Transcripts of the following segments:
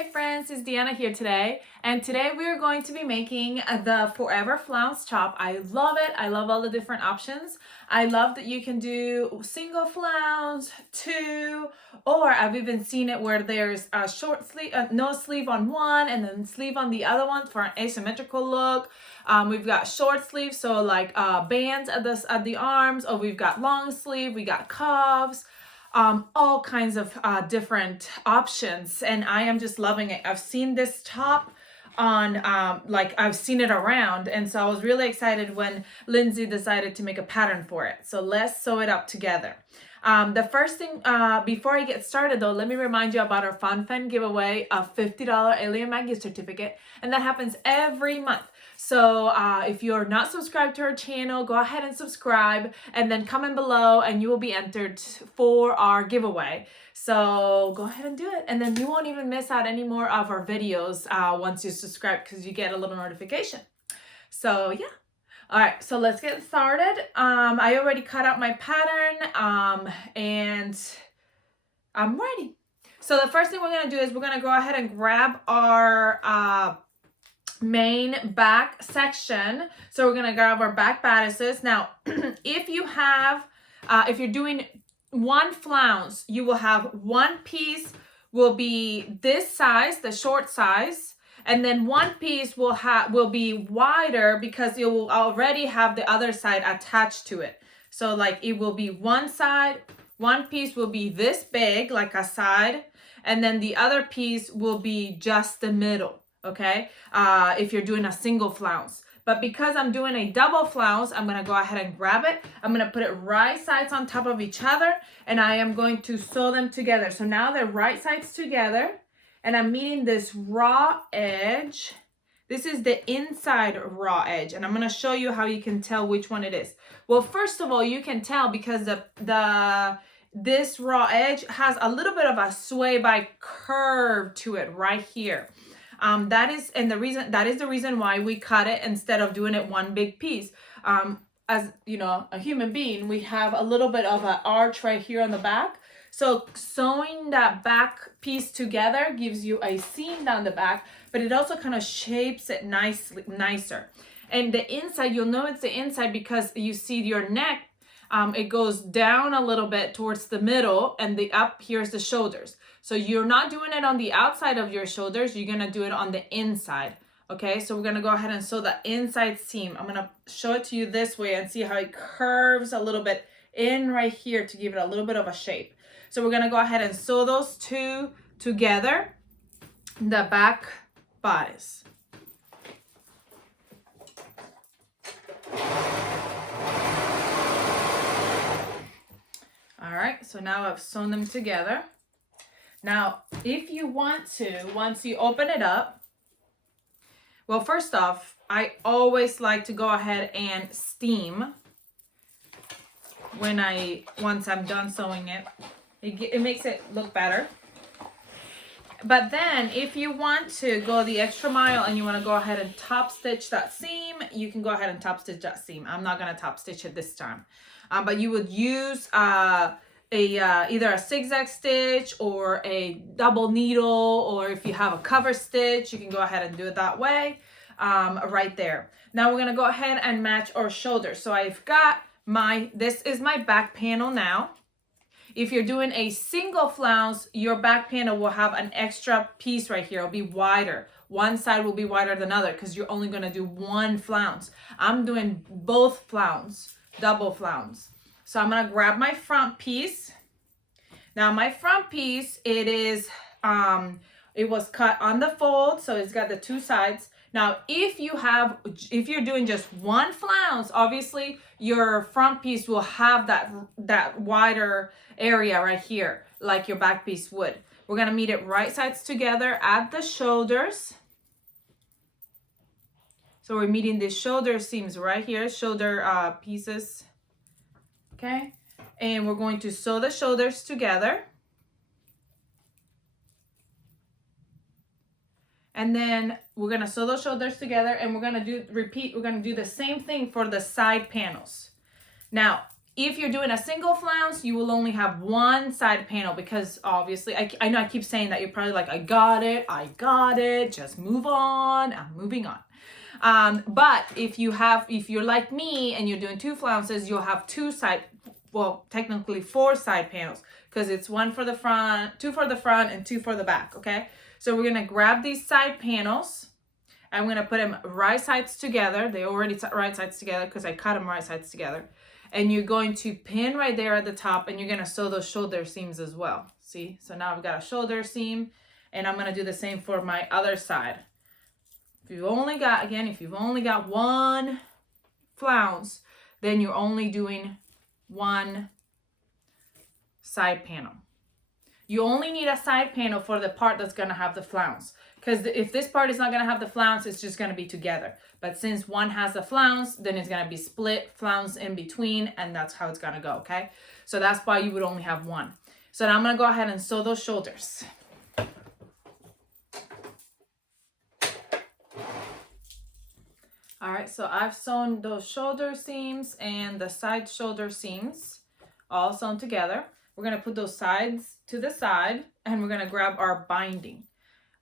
Hey friends, it's Deanna here today, and today we are going to be making the Forever Flounce top. I love it. I love all the different options. I love that you can do single flounce, two, or I've even seen it where there's a short sleeve, no sleeve on one and then sleeve on the other one for an asymmetrical look. We've got short sleeves, so like bands at the arms, or we've got long sleeve, we got cuffs. All kinds of different options, and I am just loving it. I've seen this top on I've seen it around, and so I was really excited when Lindsay decided to make a pattern for it. So let's sew it up together. The first thing, before I get started though, let me remind you about our Fun giveaway, a $50 Ellie and Mag gift certificate, and that happens every month. So if you're not subscribed to our channel, go ahead and subscribe, and then comment below and you will be entered for our giveaway. So go ahead and do it, and then you won't even miss out any more of our videos once you subscribe, because you get a little notification. So yeah. All right, so let's get started. I already cut out my pattern and I'm ready. So the first thing we're gonna do is we're gonna go ahead and grab our main back section. So we're gonna grab our back bodices. Now, if you're doing one flounce, you will have one piece will be this size, the short size, and then one piece will be wider because it will already have the other side attached to it. So like it will be one side, one piece will be this big, like a side, and then the other piece will be just the middle, okay? If you're doing a single flounce. But because I'm doing a double flounce, I'm gonna go ahead and grab it. I'm gonna put it right sides on top of each other, and I am going to sew them together. So now they're right sides together, and I'm meeting this raw edge. This is the inside raw edge, and I'm gonna show you how you can tell which one it is. Well, first of all, you can tell because this raw edge has a little bit of a sway by curve to it right here. That is the reason why we cut it instead of doing it one big piece. As you know, a human being, we have a little bit of an arch right here on the back. So sewing that back piece together gives you a seam down the back, but it also kind of shapes it nicer. And the inside, you'll know it's the inside because you see your neck, it goes down a little bit towards the middle, and the up here's the shoulders. So you're not doing it on the outside of your shoulders, you're gonna do it on the inside. Okay, so we're gonna go ahead and sew the inside seam. I'm gonna show it to you this way and see how it curves a little bit in right here to give it a little bit of a shape. So we're gonna go ahead and sew those two together, the back bodice. All right, so now I've sewn them together. Now, if you want to, once you open it up, well, first off, I always like to go ahead and steam once I'm done sewing it. It makes it look better. But then if you want to go the extra mile and you want to go ahead and top stitch that seam, you can go ahead and top stitch that seam. I'm not going to top stitch it this time. But you would use either a zigzag stitch or a double needle, or if you have a cover stitch, you can go ahead and do it that way right there. Now we're going to go ahead and match our shoulders. So I've got this is my back panel now. If you're doing a single flounce, your back panel will have an extra piece right here. It'll be wider. One side will be wider than the other because you're only going to do one flounce. I'm doing both flounce, double flounce. So I'm going to grab my front piece. Now my front piece, it was cut on the fold, so it's got the two sides. Now, if you're doing just one flounce, obviously your front piece will have that wider area right here, like your back piece would. We're gonna meet it right sides together at the shoulders. So we're meeting the shoulder seams right here, shoulder pieces, okay? And we're going to sew the shoulders together. And then we're gonna sew those shoulders together, and we're gonna do the same thing for the side panels. Now, If you're doing a single flounce, you will only have one side panel because obviously, I know I keep saying that, you're probably like, I got it, just move on, I'm moving on. But if you're like me and you're doing 2 flounces, you'll have technically 4 side panels because it's 1 for the front, 2 for the front, and 2 for the back, okay? So we're gonna grab these side panels. I'm gonna put them right sides together. They already right sides together because I cut them right sides together. And you're going to pin right there at the top, and you're gonna sew those shoulder seams as well. See, so now I've got a shoulder seam, and I'm gonna do the same for my other side. If you've only got 1 flounce, then you're only doing 1 side panel. You only need a side panel for the part that's gonna have the flounce. Because if this part is not gonna have the flounce, it's just gonna be together. But since one has a flounce, then it's gonna be split flounce in between, and that's how it's gonna go, okay? So that's why you would only have 1. So now I'm gonna go ahead and sew those shoulders. All right, so I've sewn those shoulder seams and the side shoulder seams all sewn together. We're gonna put those sides to the side, and we're gonna grab our binding.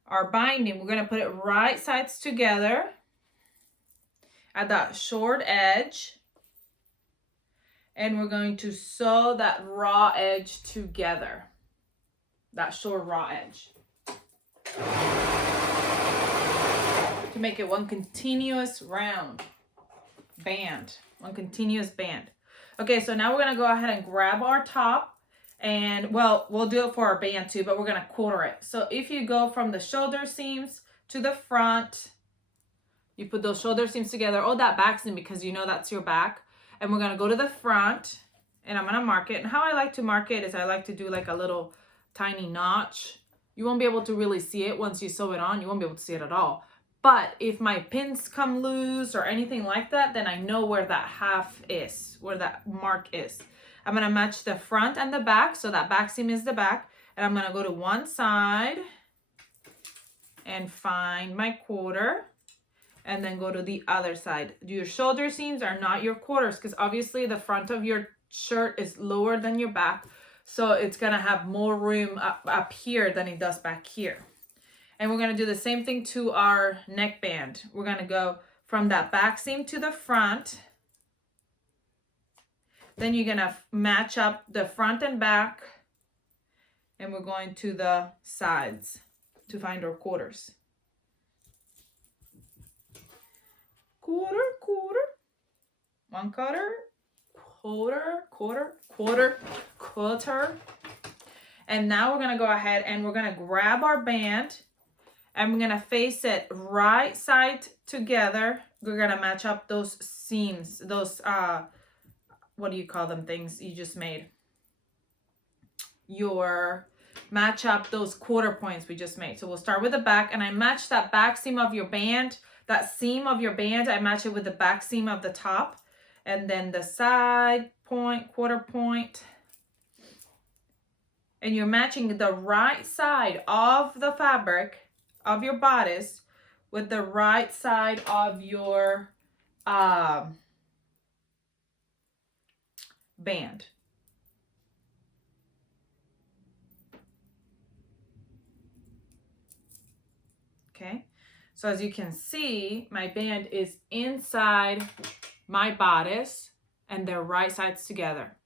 Our binding, we're gonna put it right sides together at that short edge, and we're going to sew that raw edge together, that short raw edge, to make it one continuous round band, one continuous band. Okay, so now we're gonna go ahead and grab our top. And well, we'll do it for our band too, but we're gonna quarter it. So if you go from the shoulder seams to the front, you put those shoulder seams together, that back seam, because you know that's your back. And we're gonna go to the front, and I'm gonna mark it. And how I like to mark it is I like to do like a little tiny notch. You won't be able to really see it once you sew it on. You won't be able to see it at all. But if my pins come loose or anything like that, then I know where that half is, where that mark is. I'm gonna match the front and the back, so that back seam is the back, and I'm gonna go to one side and find my quarter, and then go to the other side. Your shoulder seams are not your quarters, because obviously the front of your shirt is lower than your back, so it's gonna have more room up here than it does back here. And we're gonna do the same thing to our neckband. We're gonna go from that back seam to the front. Then you're gonna match up the front and back, and we're going to the sides to find our quarters. Quarter, 1 quarter. And now we're gonna go ahead and we're gonna grab our band, and we're gonna face it right side together. We're gonna match up those seams, those what do you call them, things you just made? Match up those quarter points we just made. So we'll start with the back, and I match that back seam of your band, that seam of your band, I match it with the back seam of the top, and then the side point, quarter point. And you're matching the right side of the fabric of your bodice with the right side of your band. Okay, so as you can see, my band is inside my bodice, and they're right sides together.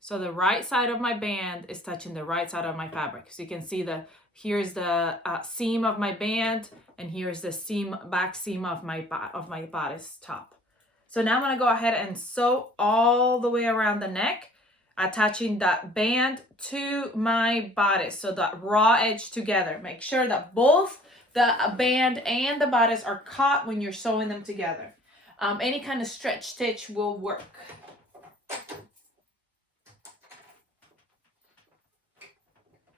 So the right side of my band is touching the right side of my fabric. So you can see here's the seam of my band, and here's the back seam of my bodice top. So now I'm gonna go ahead and sew all the way around the neck, attaching that band to my bodice. So that raw edge together. Make sure that both the band and the bodice are caught when you're sewing them together. Any kind of stretch stitch will work.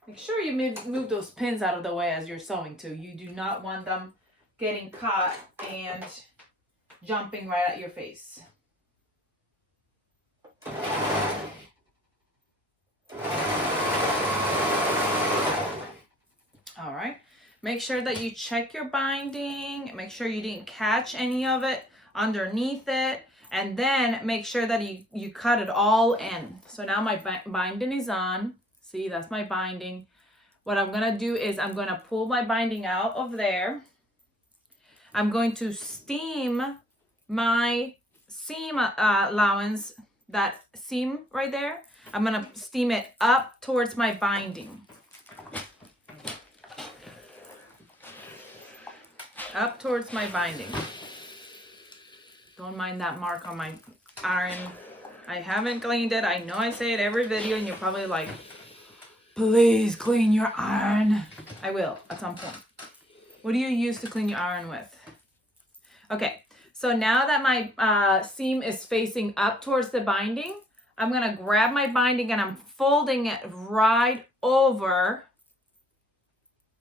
Make sure you move those pins out of the way as you're sewing too. You do not want them getting caught and jumping right at your face. All right. Make sure that you check your binding. Make sure you didn't catch any of it underneath it, and then make sure that you cut it all in. So now my binding is on. See, that's my binding. What I'm gonna do is I'm gonna pull my binding out of there. I'm going to steam my seam allowance, that seam right there. I'm gonna steam it up towards my binding. Up towards my binding. Don't mind that mark on my iron. I haven't cleaned it. I know I say it every video and you're probably like, please clean your iron. I will at some point. What do you use to clean your iron with? Okay, so now that my seam is facing up towards the binding, I'm gonna grab my binding and I'm folding it right over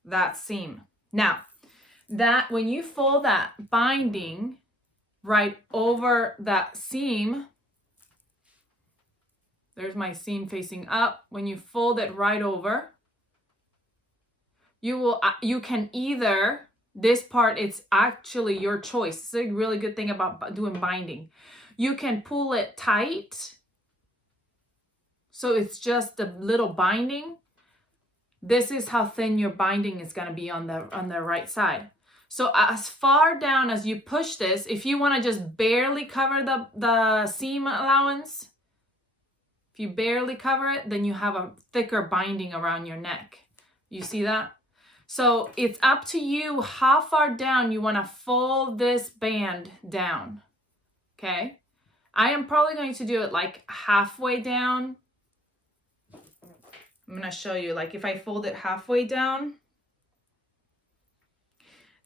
that seam. Now, that when you fold that binding right over that seam, there's my seam facing up. When you fold it right over, you can either, this part, it's actually your choice. It's a really good thing about doing binding. You can pull it tight, so it's just a little binding. This is how thin your binding is gonna be on the right side. So as far down as you push this, if you wanna just barely cover the seam allowance, if you barely cover it, then you have a thicker binding around your neck. You see that? So it's up to you how far down you want to fold this band down, okay? I am probably going to do it like halfway down. I'm going to show you, like if I fold it halfway down,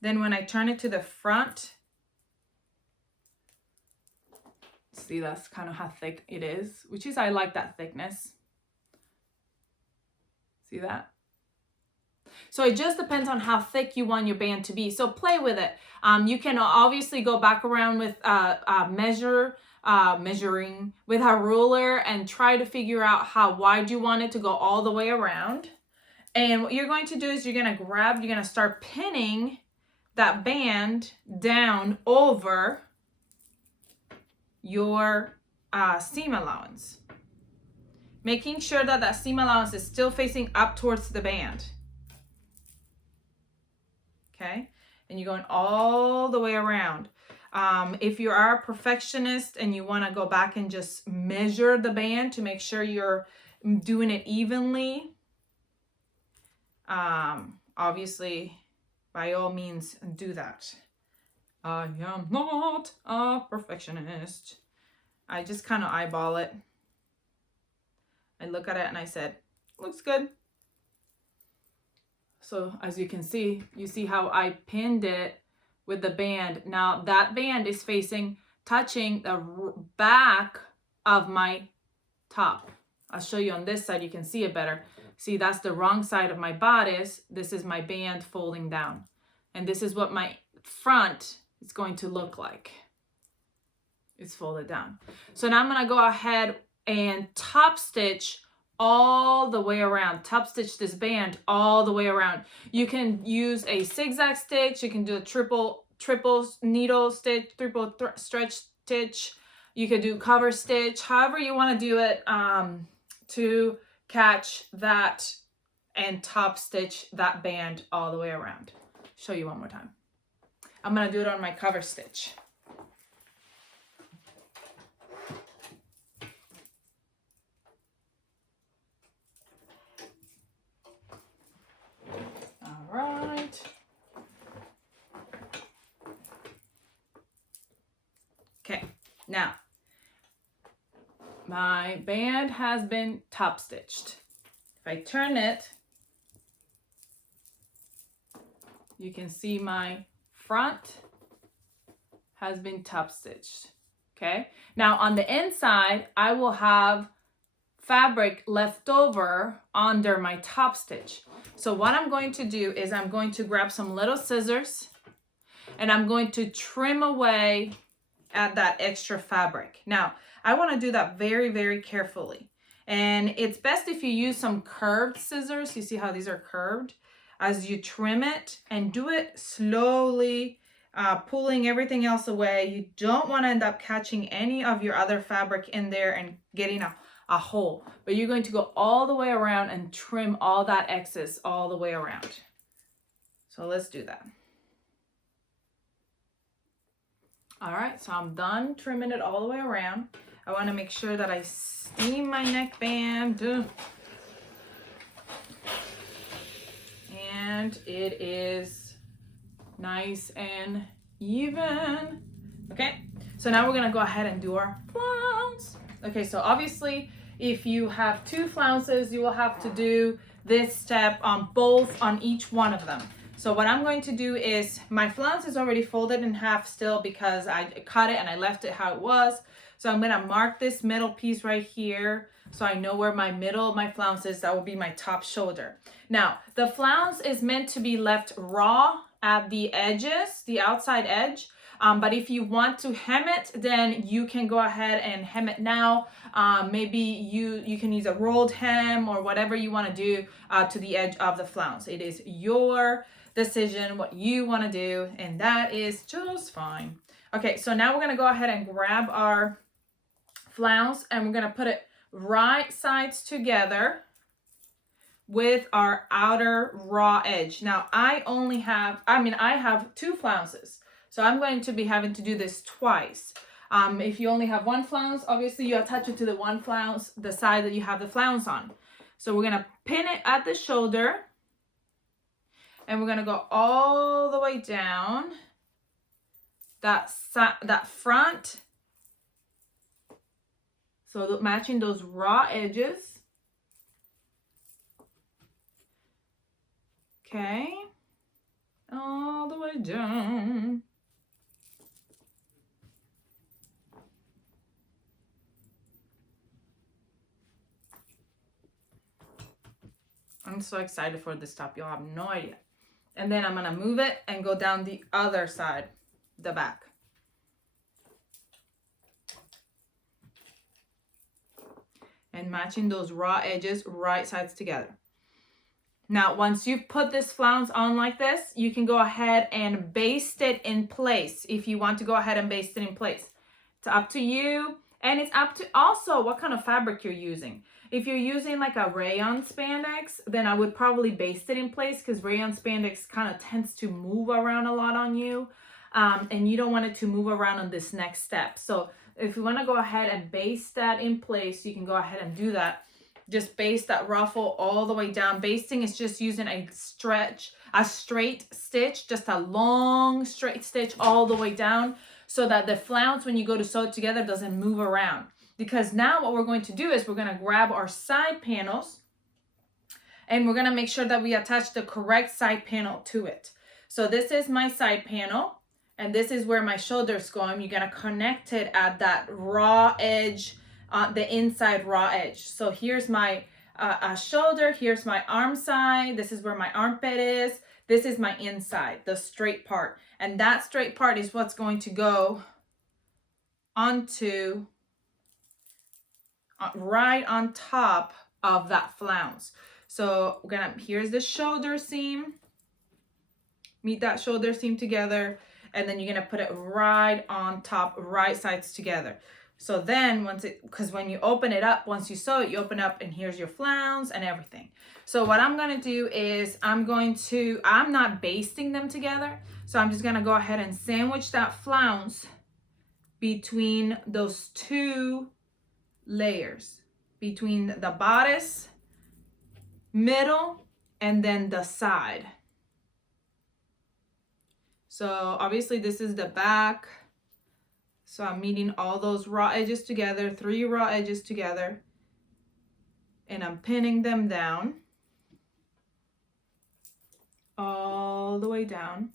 then when I turn it to the front, see, that's kind of how thick it is, which is, I like that thickness. See that? So it just depends on how thick you want your band to be. So play with it. You can obviously go back around with measuring with a ruler and try to figure out how wide you want it to go all the way around. And what you're going to do is you're going to start pinning that band down over your seam allowance. Making sure that that seam allowance is still facing up towards the band. Okay, and you're going all the way around. If you are a perfectionist and you want to go back and just measure the band to make sure you're doing it evenly, obviously, by all means, do that. I am not a perfectionist. I just kind of eyeball it. I look at it and I said, looks good. So as you can see, you see how I pinned it with the band. Now that band is touching the back of my top. I'll show you on this side, you can see it better. See, that's the wrong side of my bodice. This is my band folding down. And this is what my front is going to look like. It's folded down. So now I'm gonna go ahead and top stitch all the way around. Top stitch this band all the way around. You can use a zigzag stitch. You can do a triple needle stitch, triple stretch stitch. You can do cover stitch, however you want to do it, to catch that and top stitch that band all the way around. Show you one more time. I'm going to do it on my cover stitch. All right. Okay, now my band has been top stitched. If I turn it, you can see my front has been top stitched. Okay, now on the inside, I will have fabric left over under my top stitch. So what I'm going to do is I'm going to grab some little scissors and I'm going to trim away at that extra fabric. Now, I want to do that very, very carefully. And it's best if you use some curved scissors. You see how these are curved? As you trim it, and do it slowly, pulling everything else away. You don't want to end up catching any of your other fabric in there and getting a hole. But you're going to go all the way around and trim all that excess all the way around. So let's do that. All right, so I'm done trimming it all the way around. I want to make sure that I steam my neckband. And it is nice and even. Okay, so now we're gonna go ahead and do our flounce. Okay, so obviously if you have 2 flounces, you will have to do this step on each one of them. So what I'm going to do is, my flounce is already folded in half still because I cut it and I left it how it was. So I'm gonna mark this middle piece right here so I know where my middle of my flounce is. That will be my top shoulder. Now, the flounce is meant to be left raw at the edges, the outside edge. But if you want to hem it, then you can go ahead and hem it now. Maybe you can use a rolled hem or whatever you want to do to the edge of the flounce. It is your decision what you want to do, and that is just fine. Okay, so now we're going to go ahead and grab our flounce and we're going to put it right sides together with our outer raw edge. Now I have 2 flounces, so I'm going to be having to do this twice. If you only have 1 flounce, obviously you attach it to the 1 flounce, the side that you have the flounce on. So we're gonna pin it at the shoulder and we're gonna go all the way down that front. So matching those raw edges. Okay, all the way down. I'm so excited for this top, you'll have no idea. And then I'm gonna move it and go down the other side, the back. And matching those raw edges right sides together. Now, once you've put this flounce on like this, you can go ahead and baste it in place if you want to go ahead and baste it in place. It's up to you, and it's up to also what kind of fabric you're using. If you're using like a rayon spandex, then I would probably baste it in place because rayon spandex kind of tends to move around a lot on you, and you don't want it to move around on this next step. So if you want to go ahead and baste that in place, you can go ahead and do that. Just baste that ruffle all the way down. Basting is just using a straight stitch, just a long straight stitch all the way down so that the flounce, when you go to sew it together, doesn't move around. Because now what we're going to do is we're going to grab our side panels and we're going to make sure that we attach the correct side panel to it. So this is my side panel and this is where my shoulder's going. You're going to connect it at that raw edge, the inside raw edge. So here's my shoulder, here's my arm side, this is where my armpit is, this is my inside, the straight part. And that straight part is what's going to go onto right on top of that flounce. So here's the shoulder seam, meet that shoulder seam together, and then you're gonna put it right on top, right sides together. So then because when you open it up, once you sew it, you open up and here's your flounce and everything. So what I'm gonna do is I'm not basting them together. So I'm just gonna go ahead and sandwich that flounce between those 2 layers, between the bodice, middle, and then the side. So obviously this is the back. So I'm meeting all those raw edges together, 3 raw edges together, and I'm pinning them down all the way down.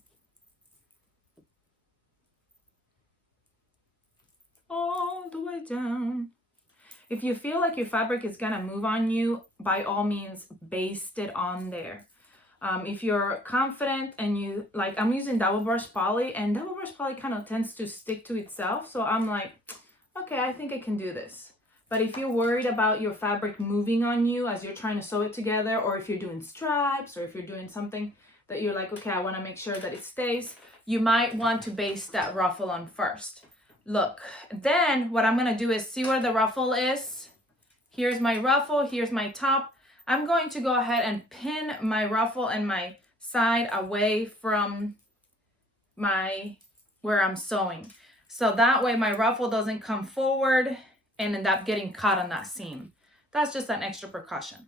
All the way down. If you feel like your fabric is gonna move on you, by all means, baste it on there. If you're confident and I'm using double brush poly, and double brush poly kind of tends to stick to itself. So I'm like, okay, I think I can do this. But if you're worried about your fabric moving on you as you're trying to sew it together, or if you're doing stripes, or if you're doing something that you're like, okay, I want to make sure that it stays, you might want to baste that ruffle on first. Look, then what I'm gonna do is see where the ruffle is. Here's my ruffle, here's my top. I'm going to go ahead and pin my ruffle and my side away from where I'm sewing. So that way my ruffle doesn't come forward and end up getting caught on that seam. That's just an extra precaution.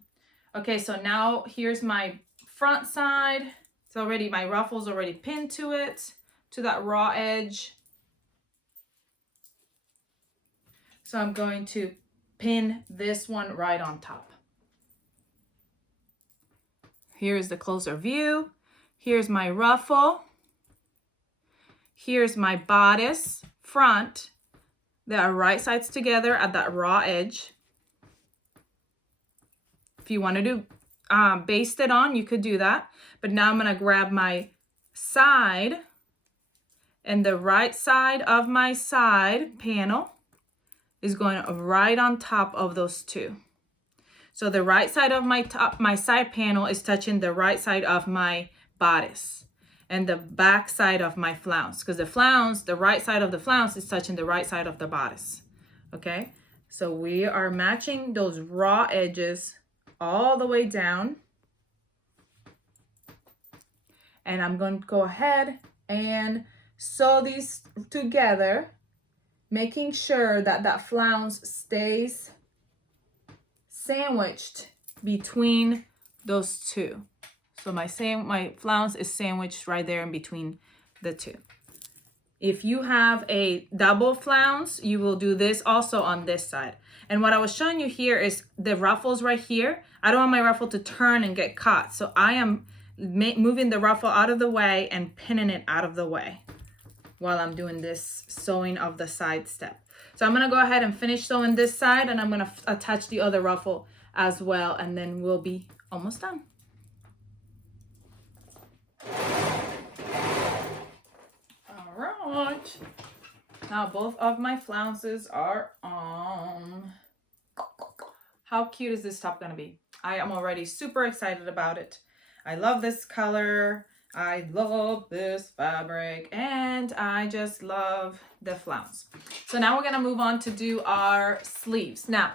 Okay, so now here's my front side. It's already, my ruffle's already pinned to it, to that raw edge. So I'm going to pin this one right on top. Here's the closer view. Here's my ruffle. Here's my bodice front. They are right sides together at that raw edge. If you want to do baste it on, you could do that. But now I'm going to grab my side, and the right side of my side panel is going right on top of those two. So the right side of my side panel is touching the right side of my bodice and the back side of my flounce, because the right side of the flounce is touching the right side of the bodice. Okay, so we are matching those raw edges all the way down. And I'm going to go ahead and sew these together, making sure that that flounce stays sandwiched between those two. So my flounce is sandwiched right there in between the two. If you have a double flounce, you will do this also on this side. And what I was showing you here is the ruffles right here. I don't want my ruffle to turn and get caught. So I am moving the ruffle out of the way and pinning it out of the way while I'm doing this sewing of the side step. So I'm gonna go ahead and finish sewing this side, and I'm gonna attach the other ruffle as well, and then we'll be almost done. All right, now both of my flounces are on. How cute is this top gonna be? I am already super excited about it. I love this color. I love this fabric, and I just love the flounce. So now we're gonna move on to do our sleeves. Now,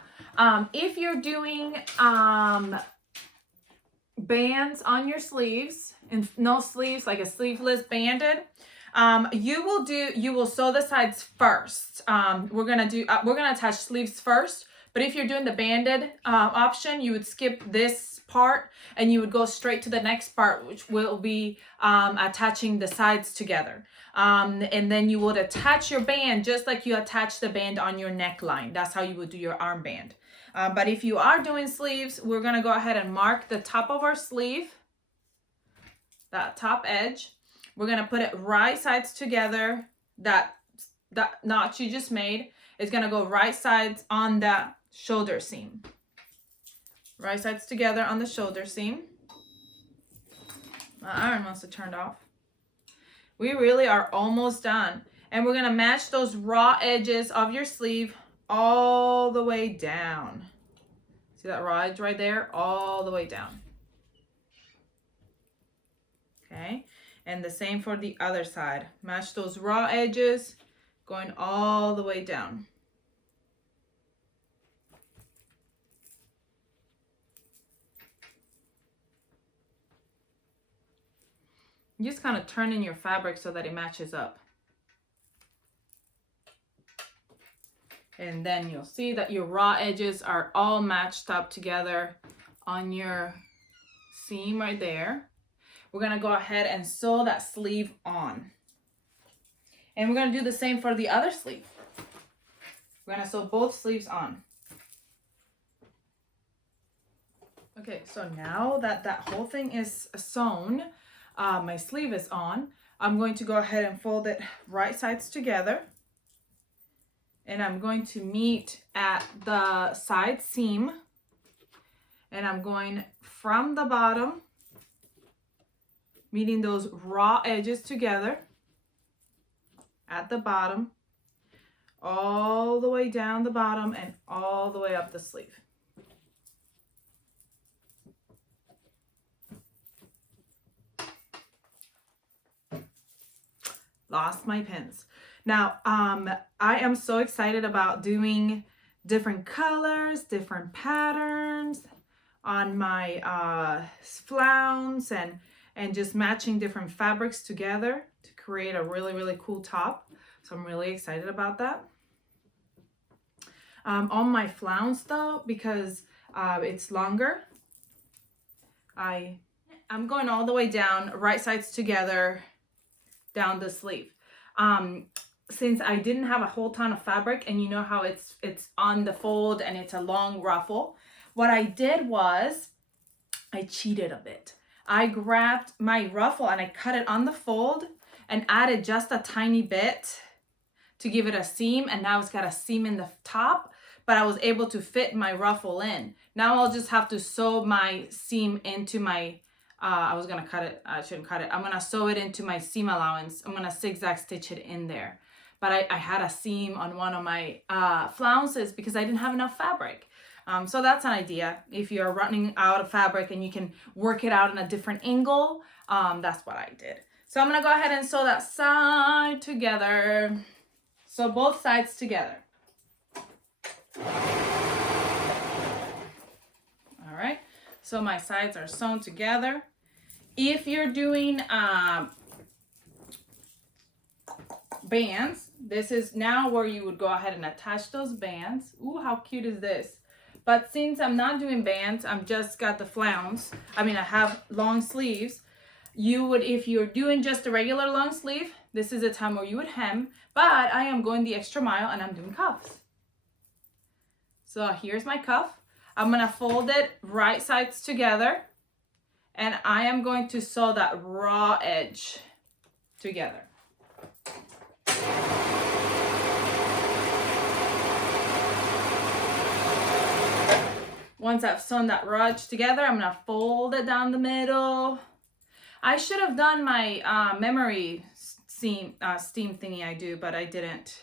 if you're doing bands on your sleeves and no sleeves, like a sleeveless banded, you will sew the sides first. We're gonna attach sleeves first, but if you're doing the banded option, you would skip this part and you would go straight to the next part, which will be attaching the sides together. And then you would attach your band just like you attach the band on your neckline. That's how you would do your armband. But if you are doing sleeves, we're gonna go ahead and mark the top of our sleeve, that top edge. We're gonna put it right sides together. That notch you just made is gonna go right sides on that shoulder seam. Right sides together on the shoulder seam. My iron must have turned off. We really are almost done. And we're gonna match those raw edges of your sleeve all the way down. See that raw edge right there? All the way down. Okay, and the same for the other side. Match those raw edges going all the way down. You just kind of turn in your fabric so that it matches up. And then you'll see that your raw edges are all matched up together on your seam right there. We're gonna go ahead and sew that sleeve on. And we're gonna do the same for the other sleeve. We're gonna sew both sleeves on. Okay, so now that that whole thing is sewn, my sleeve is on, I'm going to go ahead and fold it right sides together. And I'm going to meet at the side seam. And I'm going from the bottom, meeting those raw edges together at the bottom, all the way down the bottom and all the way up the sleeve. lost my pins. Now, I am so excited about doing different colors, different patterns on my flounce and just matching different fabrics together to create a really, really cool top. So I'm really excited about that. On my flounce though, because it's longer, I'm going all the way down, right sides together, down the sleeve. Since I didn't have a whole ton of fabric, and you know how it's on the fold and it's a long ruffle, what I did was I cheated a bit. I grabbed my ruffle and I cut it on the fold and added just a tiny bit to give it a seam, and now it's got a seam in the top, but I was able to fit my ruffle in. Now I'll just have to sew my seam into my I was gonna cut it, I shouldn't cut it. I'm gonna sew it into my seam allowance. I'm gonna zigzag stitch it in there. But I had a seam on one of my flounces because I didn't have enough fabric. So that's an idea. If you're running out of fabric and you can work it out in a different angle, that's what I did. So I'm gonna go ahead and sew that side together. So both sides together. All right, so my sides are sewn together. If you're doing bands, this is now where you would go ahead and attach those bands. Ooh, how cute is this? But since I'm not doing bands, I'm just got the flounce. I mean, I have long sleeves. You would, if you're doing just a regular long sleeve, this is a time where you would hem, but I am going the extra mile and I'm doing cuffs. So here's my cuff. I'm gonna fold it right sides together, and I am going to sew that raw edge together. Once I've sewn that raw edge together, I'm gonna fold it down the middle. I should have done my memory steam thingy I do, but I didn't.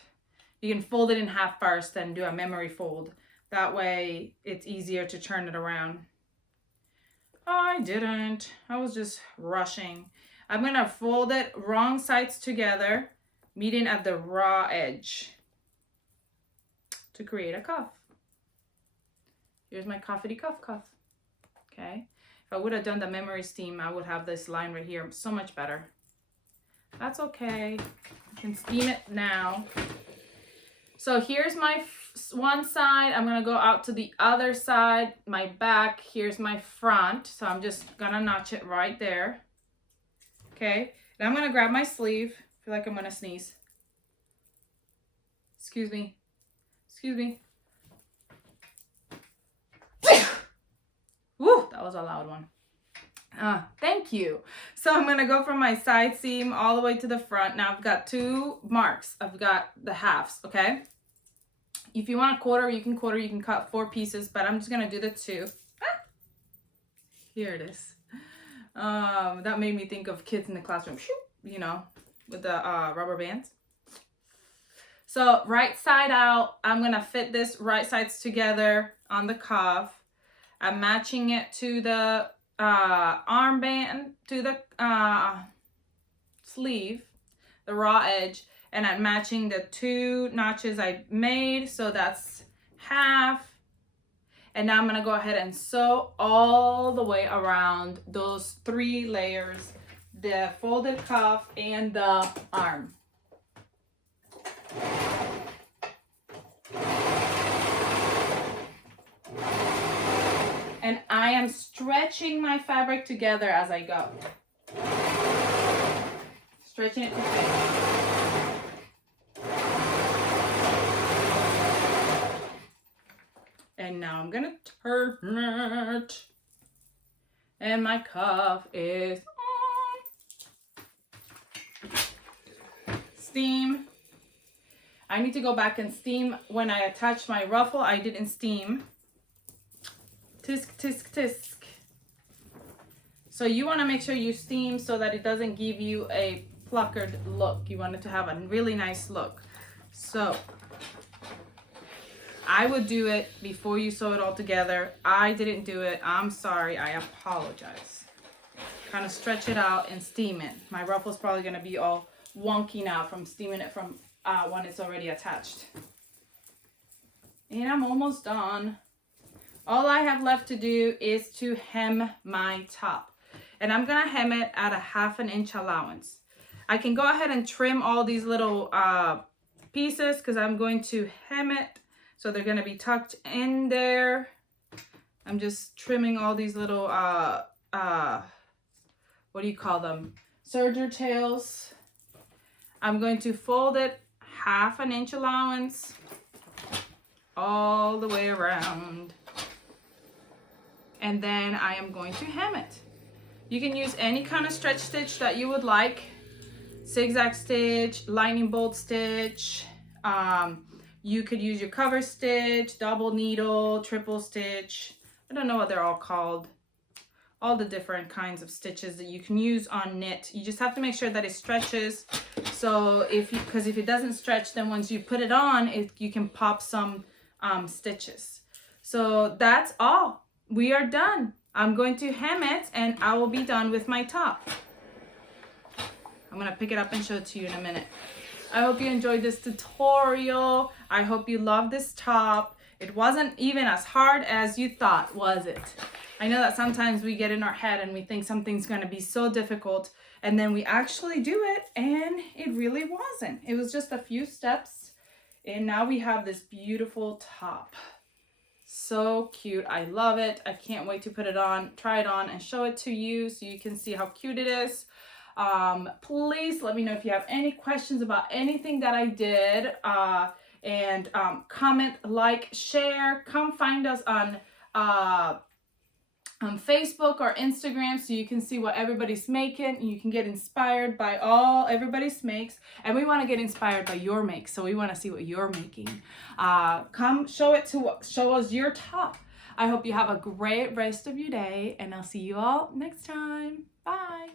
You can fold it in half first, then do a memory fold. That way it's easier to turn it around. I didn't. I was just rushing. I'm gonna fold it wrong sides together, meeting at the raw edge to create a cuff. Here's my cuffity cuff. Okay. If I would have done the memory steam, I would have this line right here. So much better. That's okay. I can steam it now. So here's my one side. I'm gonna go out to the other side. My back, here's my front. So I'm just gonna notch it right there. Okay, and I'm gonna grab my sleeve. I feel like I'm gonna sneeze. Excuse me. Woo, that was a loud one. Thank you. So I'm gonna go from my side seam all the way to the front. Now I've got two marks. I've got the halves, okay? If you want a quarter, you can cut 4 pieces, but I'm just gonna do the 2. Here it is. That made me think of kids in the classroom, you know, with the rubber bands. So right side out, I'm gonna fit this right sides together on the cuff. I'm matching it to the armband, to the sleeve, the raw edge, and I'm matching the 2 notches I made, so that's half. And now I'm gonna go ahead and sew all the way around those 3 layers, the folded cuff and the arm. And I am stretching my fabric together as I go. Stretching it to fit. And now I'm gonna turn it. And my cuff is on. Steam. I need to go back and steam. When I attached my ruffle, I didn't steam. Tisk, tisk, tisk. So you want to make sure you steam so that it doesn't give you a puckered look. You want it to have a really nice look. So I would do it before you sew it all together. I didn't do it. I'm sorry. I apologize. Kind of stretch it out and steam it. My ruffle's probably going to be all wonky now from steaming it from when it's already attached. And I'm almost done. All I have left to do is to hem my top. And I'm gonna hem it at a 1/2 inch allowance. I can go ahead and trim all these little pieces because I'm going to hem it. So they're gonna be tucked in there. I'm just trimming all these little, what do you call them? Serger tails. I'm going to fold it 1/2 inch allowance all the way around. And then I am going to hem it. You can use any kind of stretch stitch that you would like. Zigzag stitch, lightning bolt stitch. You could use your cover stitch, double needle, triple stitch. I don't know what they're all called. All the different kinds of stitches that you can use on knit. You just have to make sure that it stretches. So because if it doesn't stretch, then once you put it on, you can pop some stitches. So that's all. We are done. I'm going to hem it and I will be done with my top. I'm gonna pick it up and show it to you in a minute. I hope you enjoyed this tutorial. I hope you love this top. It wasn't even as hard as you thought, was it? I know that sometimes we get in our head and we think something's gonna be so difficult, and then we actually do it and it really wasn't. It was just a few steps and now we have this beautiful top. So cute. I love it. I can't wait to put it on, try it on and show it to you so you can see how cute it is. Please let me know if you have any questions about anything that I did, and comment, like, share. Come find us on Facebook or Instagram so you can see what everybody's making. You can get inspired by everybody's makes, and we want to get inspired by your makes, so we want to see what you're making. Come show us your top. I hope you have a great rest of your day, and I'll see you all next time. Bye.